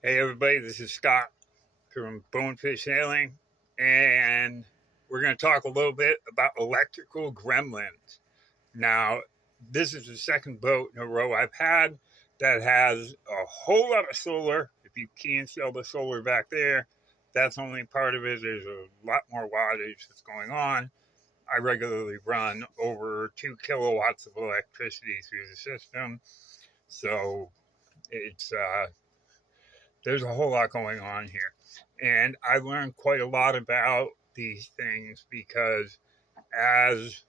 Hey everybody, this is Scott from Bonefish Sailing, and we're going to talk a little bit about electrical gremlins. Now, this is the second boat in a row I've had that has a whole lot of solar. If you can't sell the solar back there, that's only part of it. There's a lot more wattage that's going on. I regularly run over 2 kilowatts of electricity through the system, so it's there's a whole lot going on here. And I learned quite a lot about these things because as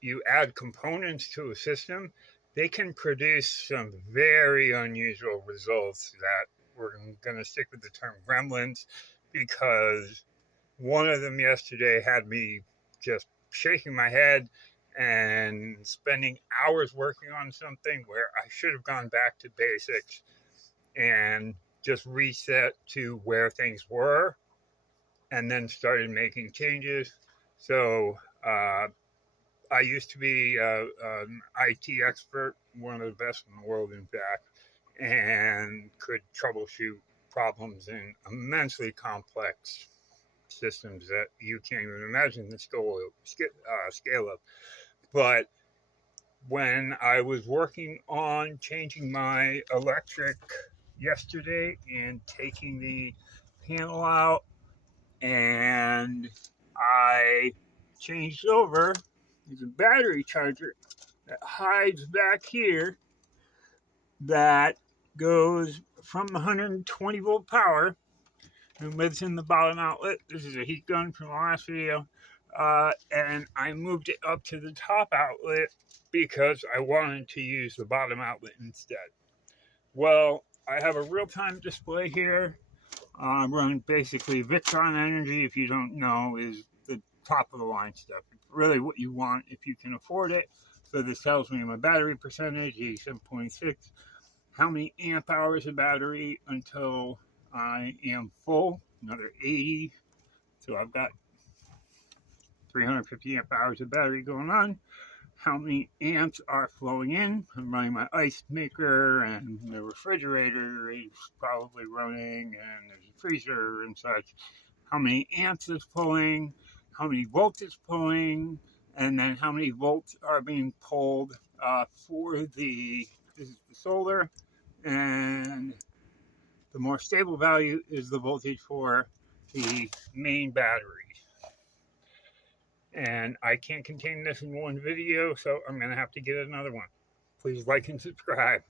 you add components to a system, they can produce some very unusual results that we're going to stick with the term gremlins because one of them yesterday had me just shaking my head and spending hours working on something where I should have gone back to basics and just reset to where things were and then started making changes. So I used to be an IT expert, one of the best in the world, in fact, and could troubleshoot problems in immensely complex systems that you can't even imagine the scale of. But when I was working on changing my electric yesterday and taking the panel out, and I changed over. There's a battery charger that hides back here that goes from 120 volt power and lives in the bottom outlet. This is a heat gun from the last video. And I moved it up to the top outlet because I wanted to use the bottom outlet instead. Well, I have a real-time display here. I run basically Victron Energy, if you don't know, is the top of the line stuff. It's really what you want if you can afford it. So this tells me my battery percentage, 87.6, how many amp hours of battery until I am full, another 80. So I've got 350 amp hours of battery going on. How many amps are flowing in? I'm running my ice maker, and the refrigerator is probably running, and there's a freezer and such. How many amps is pulling? How many volts is pulling? And then how many volts are being pulled for this is the solar, and the more stable value is the voltage for the main battery. And I can't contain this in one video, so I'm going to have to get another one. Please like and subscribe.